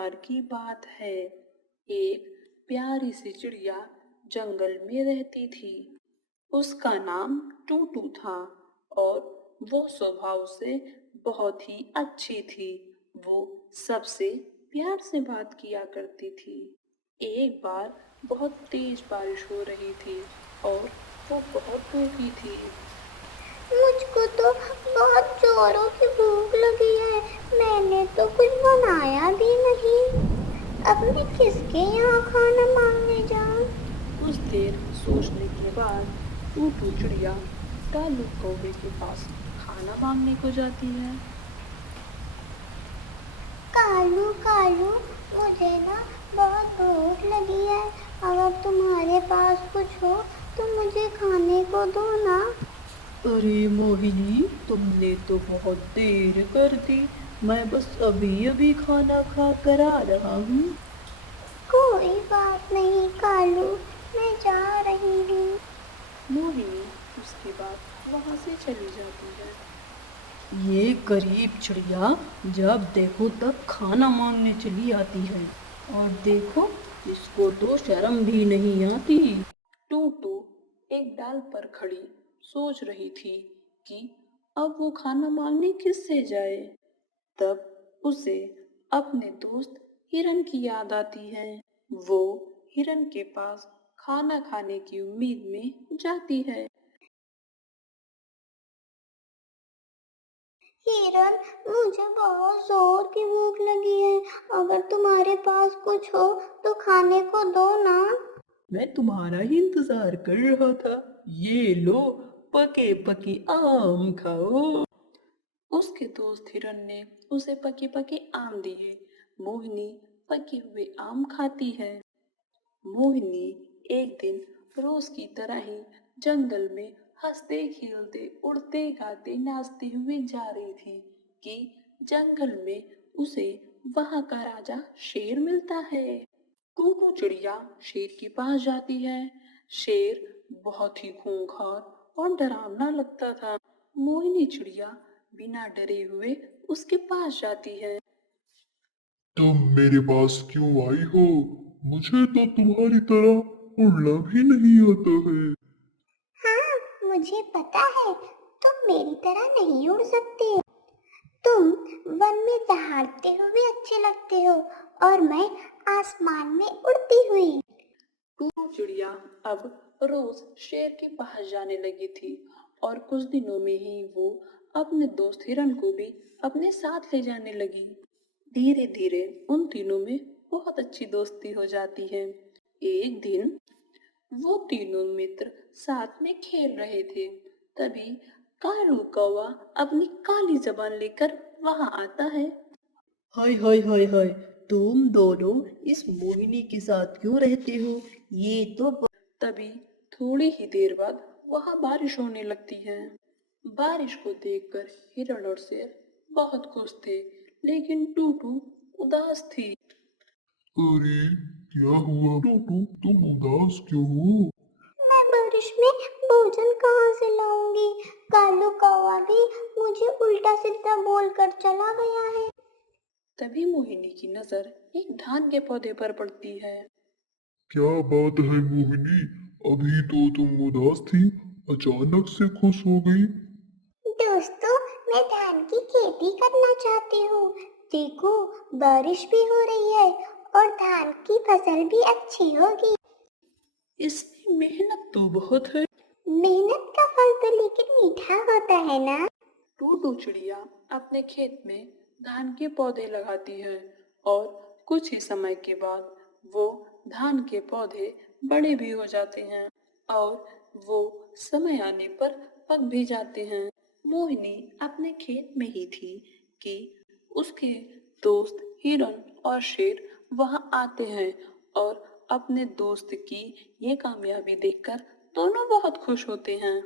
बार की बात है। एक प्यारी सी चिड़िया जंगल में रहती थी। उसका नाम टूटू था और वो स्वभाव से बहुत ही अच्छी थी। वो सबसे प्यार से बात किया करती थी। एक बार बहुत तेज बारिश हो रही थी और वो बहुत भूखी थी। मुझको तो बहुत जोरों की भूख लगी है। मैंने तो कुछ बनाया भी नहीं। अब मैं किसके यहाँ खाना मांगने जाऊँ? कुछ देर सोचने के बाद टूटू चिड़िया कालू कौवे के पास खाना मांगने को जाती है। कालू कालू, मुझे ना बहुत भूख लगी है। अगर तुम्हारे पास कुछ हो तो मुझे खाने को दो ना। अरे मोहिनी, तुमने तो बहुत देर कर दी। मैं बस अभी अभी खाना खा कर आ रहा हूँ। कोई बात नहीं कालू, मैं जा रही हूँ। मोहिनी उसके बाद वहां से चली जाती है। ये गरीब चिड़िया जब देखो तब खाना मांगने चली आती है, और देखो इसको तो शर्म भी नहीं आती। टूटू एक डाल पर खड़ी सोच रही थी कि अब वो खाना मांगने किससे जाए। तब उसे अपने दोस्त हिरन की याद आती है। वो हिरन के पास खाना खाने की उम्मीद में जाती है। हिरन, मुझे बहुत जोर की भूख लगी है। अगर तुम्हारे पास कुछ हो तो खाने को दो ना। मैं तुम्हारा ही इंतजार कर रहा था। ये लो, पके पके आम खाओ। उसके दोस्त हिरन ने उसे पके पके आम दिए। मोहिनी पके हुए आम खाती है। मोहिनी एक दिन रोज की तरह ही जंगल में हंसते खेलते उड़ते गाते नाचते हुए जा रही थी कि जंगल में उसे वहां का राजा शेर मिलता है। कुकू चिड़िया शेर के पास जाती है। शेर बहुत ही खूंखार और डरावना लगता था। मोहिनी चिड़िया बिना डरे हुए उसके पास जाती है। तुम मेरे पास क्यों आई हो? मुझे तो तुम्हारी तरह उड़ना भी नहीं आता है। हाँ, मुझे पता है, तुम मेरी तरह नहीं उड़ सकते। तुम वन में दहाड़ते हुए अच्छे लगते हो और मैं आसमान में उड़ती हुई। टूटू चिड़िया अब रोज शेर के पास जाने लगी थी, और कुछ दिनों में ही वो अपने दोस्त हिरन को भी अपने साथ ले जाने लगी। धीरे धीरे उन तीनों में बहुत अच्छी दोस्ती हो जाती है। एक दिन वो तीनों मित्र साथ में खेल रहे थे। तभी कालू कौवा अपनी काली जबान लेकर वहां आता है। हाय हाय हाय हाय, तुम दोनों इस मोहिनी के साथ क्यों रहते हो? ये तो तभी थोड़ी ही देर बाद वहां बारिश होने लगती है। बारिश को देखकर हिरण और शेर बहुत खुश थे, लेकिन टूटू उदास थी। अरे, क्या हुआ टोटू, तुम उदास क्यों हो? मैं बारिश में भोजन कहाँ से लाऊंगी? कालू कौवा भी मुझे उल्टा सीधा बोलकर चला गया है। तभी मोहिनी की नजर एक धान के पौधे पर पड़ती है। क्या बात है मोहिनी, अभी तो तुम उदास थी, अचानक से खुश हो गई। दोस्तों, मैं धान की खेती करना चाहती हूँ। देखो, बारिश भी हो रही है और धान की फसल भी अच्छी होगी। इसमें मेहनत तो बहुत है। मेहनत का फल तो लेकिन मीठा होता है ना। टूटू चिड़िया अपने खेत में धान के पौधे लगाती है, और कुछ ही समय के बाद वो धान के पौधे बड़े भी हो जाते हैं और वो समय आने पर पक भी जाते हैं। मोहिनी अपने खेत में ही थी कि उसके दोस्त हिरन और शेर वहां आते हैं, और अपने दोस्त की ये कामयाबी देखकर दोनों बहुत खुश होते हैं।